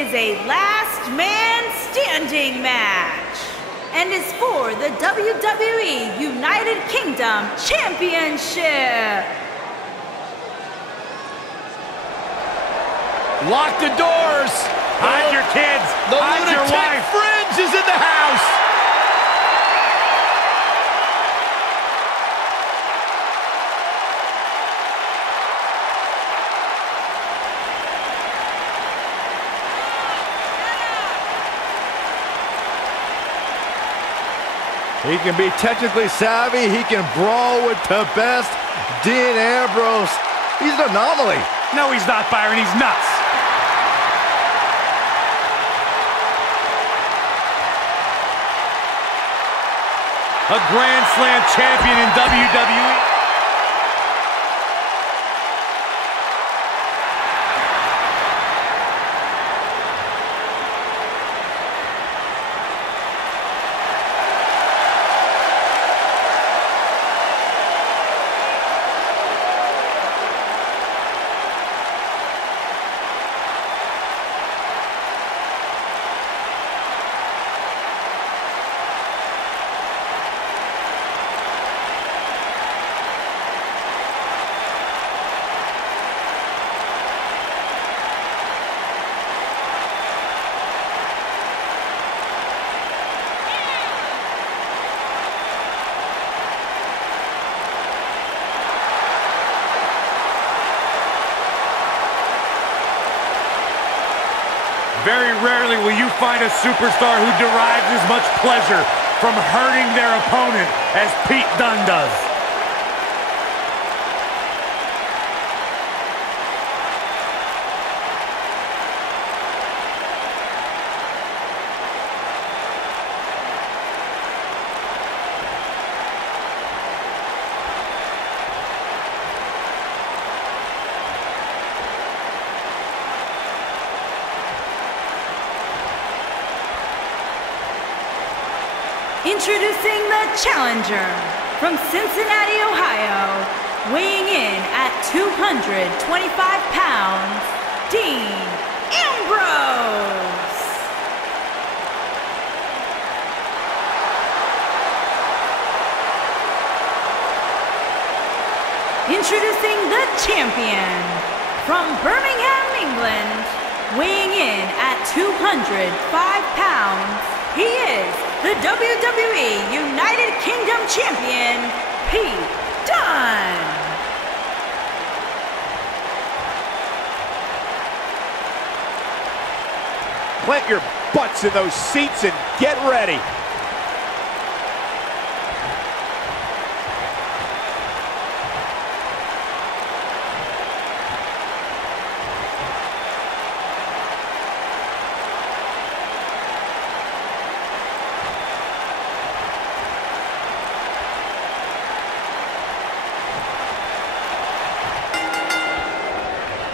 Is a last man standing match and is for the WWE United Kingdom Championship. Lock the doors. Hide your kids. The Hide your wife. Fringe is in the house. He can be technically savvy. He can brawl with the best. Dean Ambrose, he's an anomaly. No, he's not, Byron. He's nuts. A Grand Slam champion in WWE. Very rarely will you find a superstar who derives as much pleasure from hurting their opponent as Pete Dunne does. Introducing the challenger from Cincinnati, Ohio, weighing in at 225 pounds, Dean Ambrose. Introducing the champion from Birmingham, England, weighing in at 205 pounds, he is the WWE United Kingdom Champion, Pete Dunne. Plant your butts in those seats and get ready.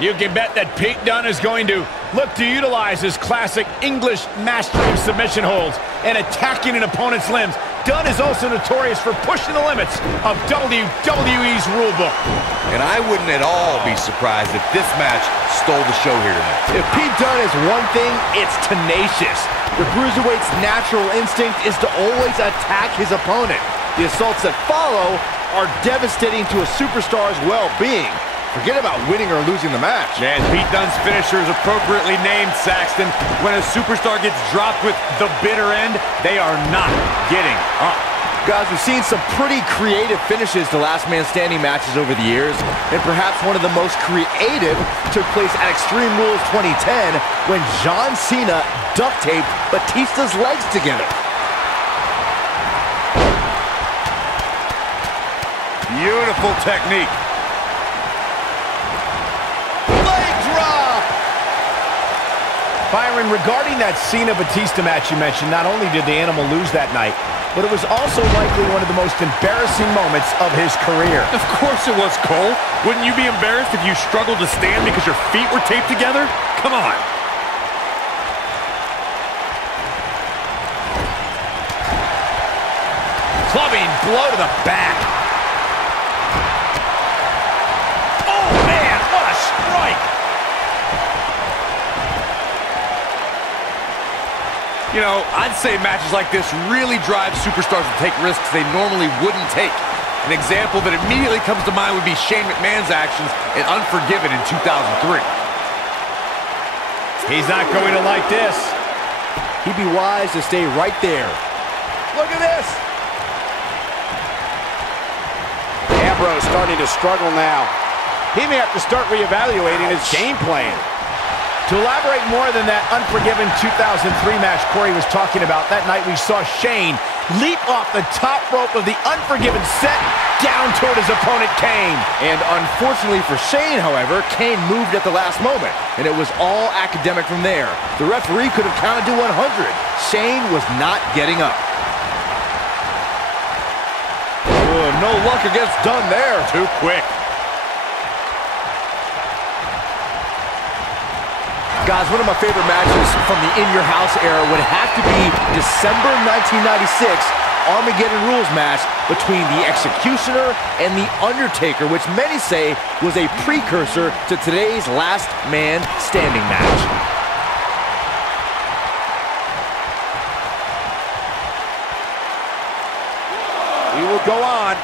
You can bet that Pete Dunne is going to look to utilize his classic English mastery of submission holds and attacking an opponent's limbs. Dunne is also notorious for pushing the limits of WWE's rulebook. And I wouldn't at all be surprised if this match stole the show here tonight. If Pete Dunne is one thing, it's tenacious. The Bruiserweight's natural instinct is to always attack his opponent. The assaults that follow are devastating to a superstar's well-being. Forget about winning or losing the match. And Pete Dunne's finisher is appropriately named, Saxton. When a superstar gets dropped with the bitter end, they are not getting up. Guys, we've seen some pretty creative finishes to last man standing matches over the years, and perhaps one of the most creative took place at Extreme Rules 2010 when John Cena duct taped Batista's legs together. Beautiful technique. Byron, regarding that Cena-Batista match you mentioned, not only did the Animal lose that night, but it was also likely one of the most embarrassing moments of his career. Of course it was, Cole. Wouldn't you be embarrassed if you struggled to stand because your feet were taped together? Come on. Clubbing blow to the back. Oh, man, what a strike. You know, I'd say matches like this really drive superstars to take risks they normally wouldn't take. An example that immediately comes to mind would be Shane McMahon's actions in Unforgiven in 2003. He's not going to like this. He'd be wise to stay right there. Look at this. Ambrose starting to struggle now. He may have to start reevaluating his game plan. To elaborate more than that Unforgiven 2003 match Corey was talking about, that night we saw Shane leap off the top rope of the Unforgiven set down toward his opponent Kane. And unfortunately for Shane, however, Kane moved at the last moment, and it was all academic from there. The referee could have counted to 100. Shane was not getting up. No luck against Dunne there. Too quick. Guys, one of my favorite matches from the In Your House era would have to be December 1996 Armageddon Rules match between the Executioner and the Undertaker, which many say was a precursor to today's Last Man Standing match. We will go on.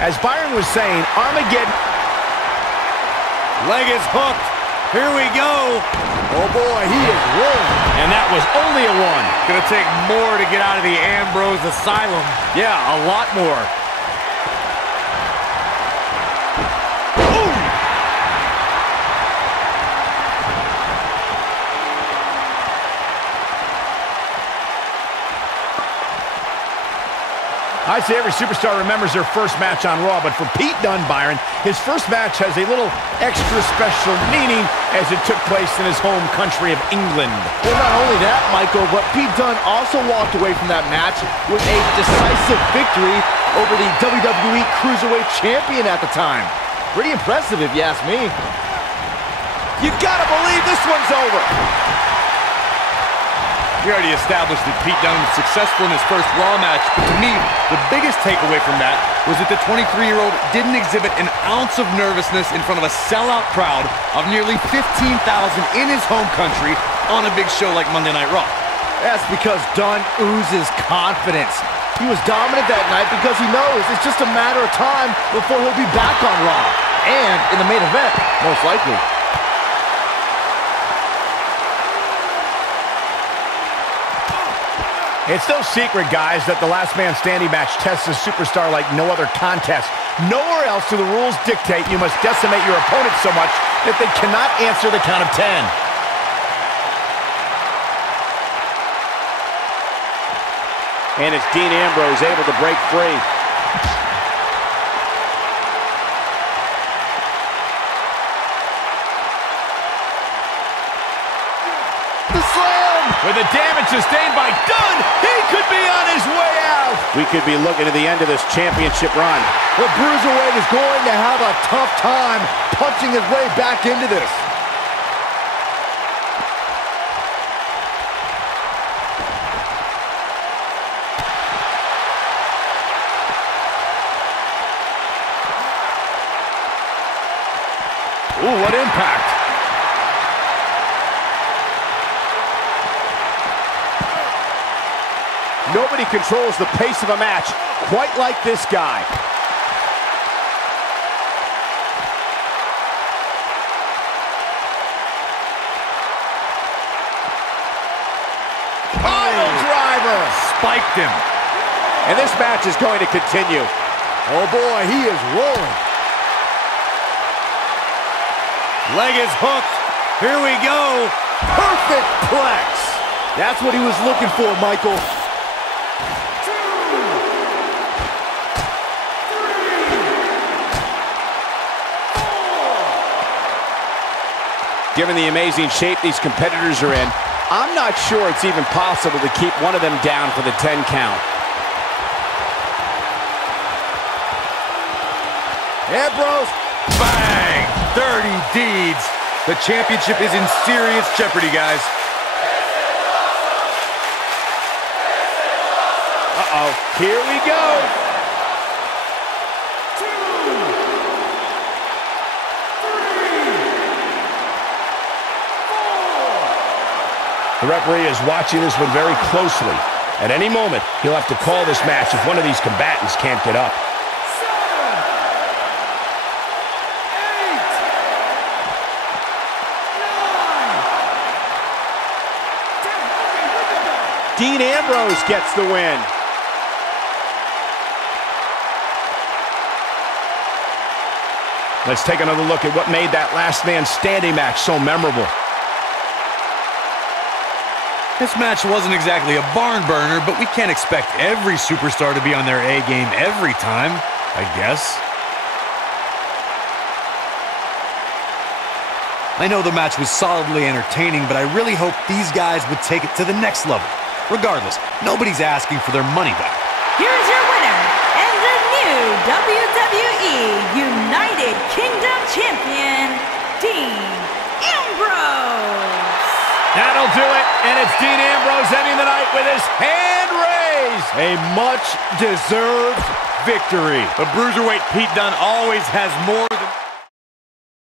As Byron was saying, Armageddon... Leg is hooked. Here we go. Oh boy, he is rolling. And that was only a one. Gonna take more to get out of the Ambrose asylum. Yeah, a lot more. I'd say every superstar remembers their first match on Raw, but for Pete Dunne, Byron, his first match has a little extra special meaning as it took place in his home country of England. Well, not only that, Michael, but Pete Dunne also walked away from that match with a decisive victory over the WWE Cruiserweight Champion at the time. Pretty impressive, if you ask me. You gotta believe this one's over. We already established that Pete Dunne was successful in his first Raw match, but to me, the biggest takeaway from that was that the 23-year-old didn't exhibit an ounce of nervousness in front of a sellout crowd of nearly 15,000 in his home country on a big show like Monday Night Raw. That's because Dunne oozes confidence. He was dominant that night because he knows it's just a matter of time before he'll be back on Raw. And in the main event, most likely. It's no secret, guys, that the Last Man Standing match tests a superstar like no other contest. Nowhere else do the rules dictate you must decimate your opponent so much that they cannot answer the count of 10. And it's Dean Ambrose able to break free. The slam! With the damage sustained by Dunne, he could be on his way out! We could be looking at the end of this championship run. The Bruiserweight is going to have a tough time punching his way back into this. Ooh, what impact! Nobody controls the pace of a match quite like this guy. Pile driver! Spiked him. And this match is going to continue. Oh boy, he is rolling. Leg is hooked. Here we go. Perfect plex. That's what he was looking for, Michael. Given the amazing shape these competitors are in, I'm not sure it's even possible to keep one of them down for the 10 count. Ambrose. Bang! Dirty deeds. The championship is in serious jeopardy, guys. Uh-oh, here we go. The referee is watching this one very closely. At any moment, he'll have to call this match if one of these combatants can't get up. 7, 8, 9, 10. Dean Ambrose gets the win. Let's take another look at what made that last man standing match so memorable. This match wasn't exactly a barn burner, but we can't expect every superstar to be on their A game every time, I guess. I know the match was solidly entertaining, but I really hope these guys would take it to the next level. Regardless, nobody's asking for their money back. Here's your winner and the new WWE United Kingdom Champion, Dean Ambrose. That'll do it, and it's Dean Ambrose ending the night with his hand raised. A much-deserved victory. But Bruiserweight Pete Dunne always has more than